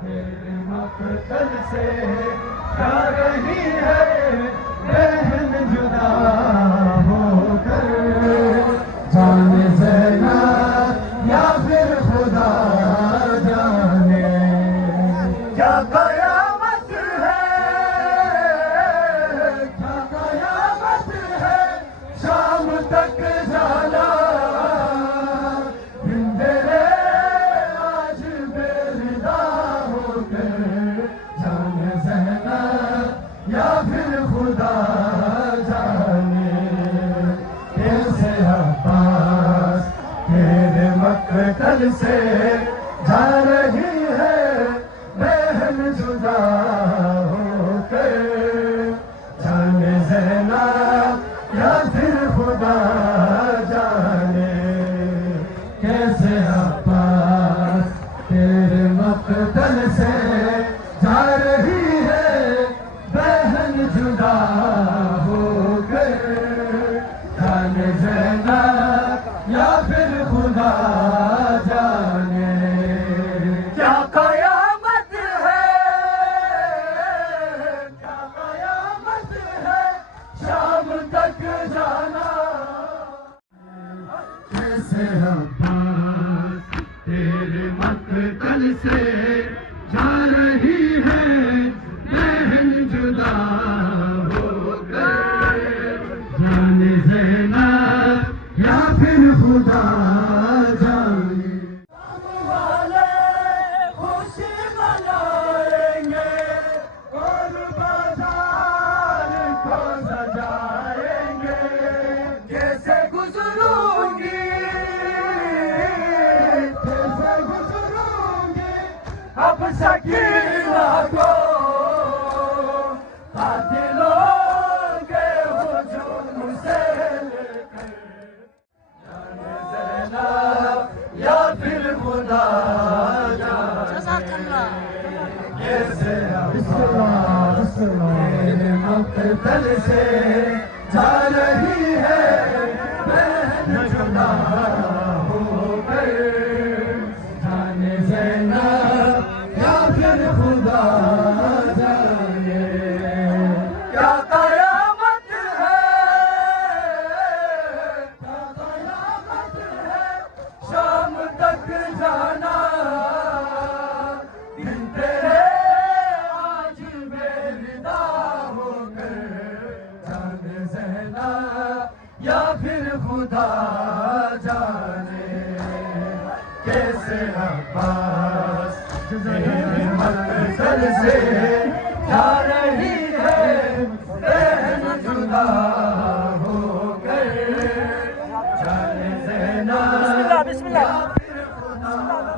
تیرے مقتل سے جا رہی ہے بہن جدا ہو کر، جان زینب یا پھر خدا جانے کیا قیامت ہے، کیا قیامت ہے شام تک جانا ہندرے آج بےردا ہو کر، جان زینب یا پھر خدا جانے کیسے عباس تیرے مقتل سے جا رہی ہے بہن جدا ہو کر، جان زینب یا پھر خدا جانے کیسے عباس تیرے مقتل سے جا رہی ہے بہن جدا ہو کر، جان زینب یا پھر خدا جانے کیا قیامت ہے، کیا قیامت ہے شام تک جانا کیسے عباس تیرے مقتل سے جا رہی ہے بہن جدا ہو کر، جان زینب یا پھر خدا جانے والے خوشی منائیں گے اور بازار کو سجائیں گے، کیسے گزروں گی، کیسے گزروں گی اب سکینہ کو قاتلوں کے ہجوم سے لے کر، جان زینب یا پھر خدا جانے کیسے عباس تیرے مقتل سے جا رہی ہے بہن جدا ہو کر، جان زینب یا پھر خدا جانے کیا قیامت ہے، کیا قیامت ہے شام تک جانا دن تیرے آج بےردا ہو کر، جان زینب یا پھر خدا جانے کیسے عباس تیرے مقتل سے جا رہی ہے بہن جدا ہو کر، جان زینب یا پھر خدا